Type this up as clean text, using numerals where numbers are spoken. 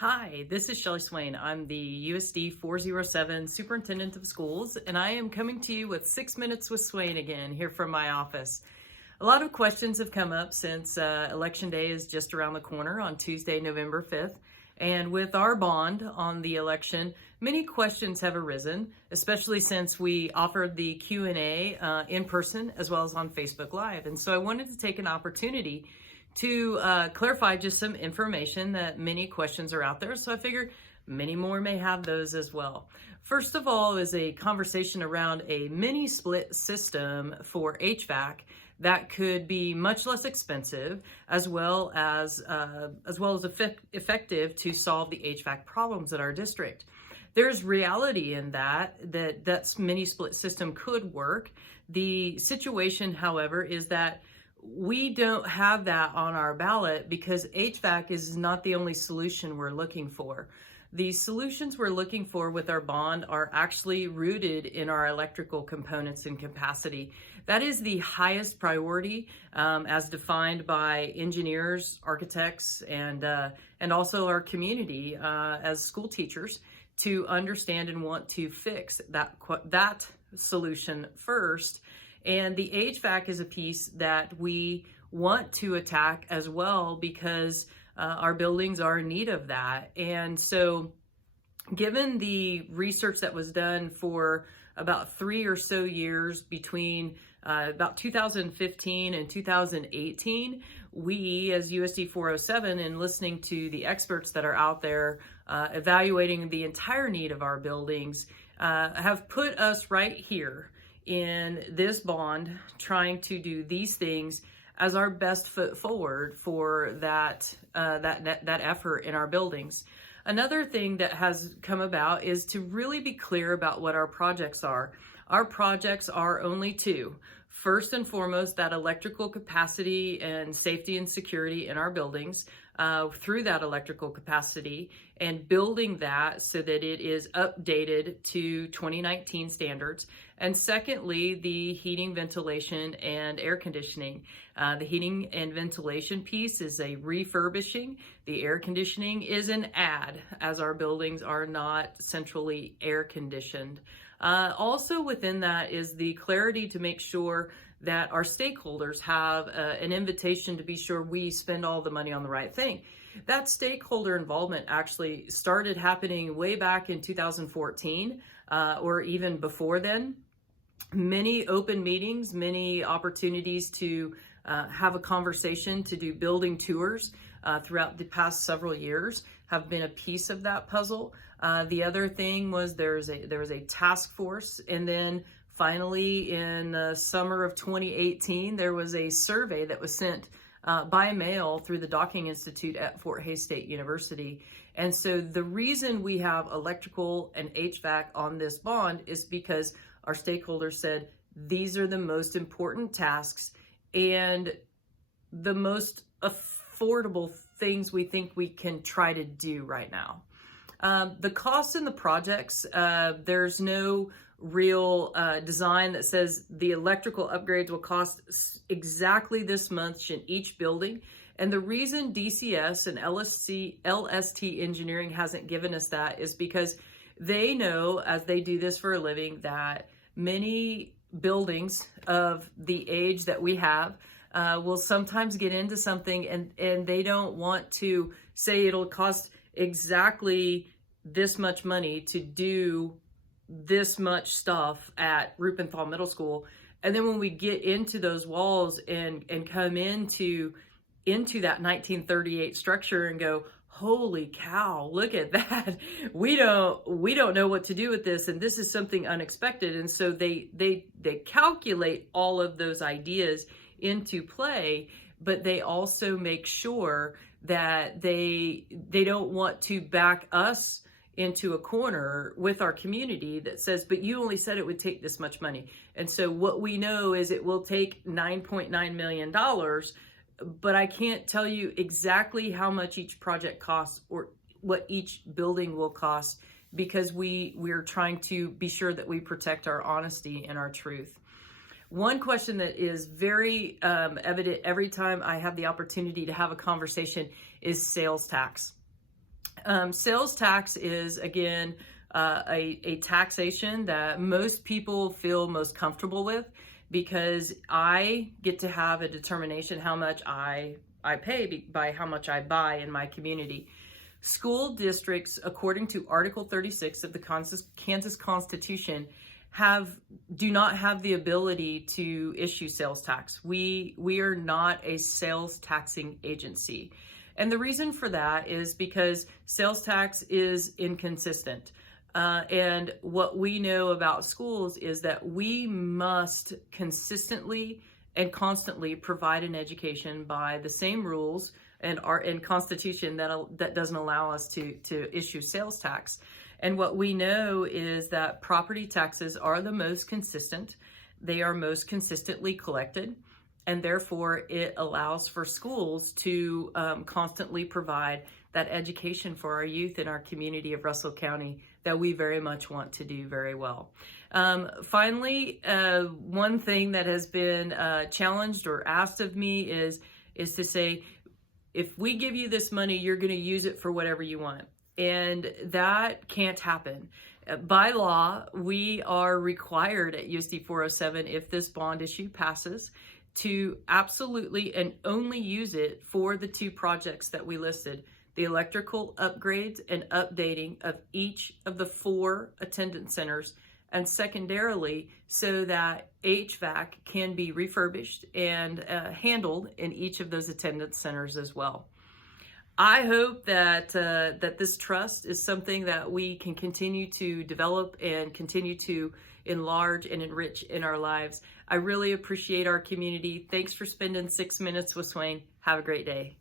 Hi, this is Swayne. I'm the USD 407 Superintendent of Schools, and I am coming to you with 6 Minutes with Swayne again here from my office. A lot of questions have come up since Election Day is just around the corner on Tuesday, November 5th. And with our bond on the election, many questions have arisen, especially since we offered the Q&A in person as well as on Facebook Live. And so I wanted to take an opportunity to clarify just some information that many questions are out there. So I figured many more may have those as well. First of all is a conversation around a mini split system for HVAC that could be much less expensive as well as effective to solve the HVAC problems at our district. There's reality in that mini split system could work. The situation, however, is that we don't have that on our ballot because HVAC is not the only solution we're looking for. The solutions we're looking for with our bond are actually rooted in our electrical components and capacity. That is the highest priority as defined by engineers, architects, and also our community as school teachers to understand and want to fix that solution first. And the HVAC is a piece that we want to attack as well because our buildings are in need of that. And so given the research that was done for about 3 or so years between about 2015 and 2018, we as USD 407 and listening to the experts that are out there evaluating the entire need of our buildings have put us right here in this bond, trying to do these things as our best foot forward for that effort in our buildings. Another thing that has come about is to really be clear about what our projects are. Our projects are only two. First and foremost, that electrical capacity and safety and security in our buildings through that electrical capacity and building that so that it is updated to 2019 standards. And secondly, the heating, ventilation, and air conditioning. The heating and ventilation piece is a refurbishing. The air conditioning is an add, as our buildings are not centrally air conditioned. Also within that is the clarity to make sure that our stakeholders have an invitation to be sure we spend all the money on the right thing. That stakeholder involvement actually started happening way back in 2014 or even before then. Many open meetings, many opportunities to have a conversation, to do building tours throughout the past several years have been a piece of that puzzle. The other thing was there was a task force, and then finally in the summer of 2018 there was a survey that was sent by mail through the Docking Institute at Fort Hays State University. And so the reason we have electrical and HVAC on this bond is because our stakeholders said these are the most important tasks and the most affordable things we think we can try to do right now. The costs in the projects, there's no real design that says the electrical upgrades will cost exactly this much in each building. And the reason DCS and LST Engineering hasn't given us that is because they know, as they do this for a living, that many buildings of the age that we have will sometimes get into something and they don't want to say it'll cost exactly this much money to do this much stuff at Rupenthal Middle School. And then when we get into those walls and come into that 1938 structure and go, holy cow, look at that. We don't know what to do with this, and this is something unexpected. And so they calculate all of those ideas into play, but they also make sure that they don't want to back us into a corner with our community that says, but you only said it would take this much money. And so what we know is it will take $9.9 million, but I can't tell you exactly how much each project costs or what each building will cost because we're trying to be sure that we protect our honesty and our truth. One question that is very evident every time I have the opportunity to have a conversation is sales tax. Sales tax is, again, a taxation that most people feel most comfortable with, because I get to have a determination how much I pay by how much I buy in my community. School districts, according to Article 36 of the Kansas Constitution, do not have the ability to issue sales tax. We are not a sales taxing agency. And the reason for that is because sales tax is inconsistent. And what we know about schools is that we must consistently and constantly provide an education by the same rules and our Constitution that doesn't allow us to issue sales tax. And what we know is that property taxes are the most consistent. They are most consistently collected, and therefore it allows for schools to constantly provide that education for our youth in our community of Russell County that we very much want to do very well. Finally, one thing that has been challenged or asked of me is to say, if we give you this money, you're going to use it for whatever you want. And that can't happen. By law, we are required at USD 407, if this bond issue passes, to absolutely and only use it for the two projects that we listed: the electrical upgrades and updating of each of the 4 attendance centers, and secondarily, so that HVAC can be refurbished and handled in each of those attendance centers as well. I hope that this trust is something that we can continue to develop and continue to enlarge and enrich in our lives. I really appreciate our community. Thanks for spending 6 minutes with Swayne. Have a great day.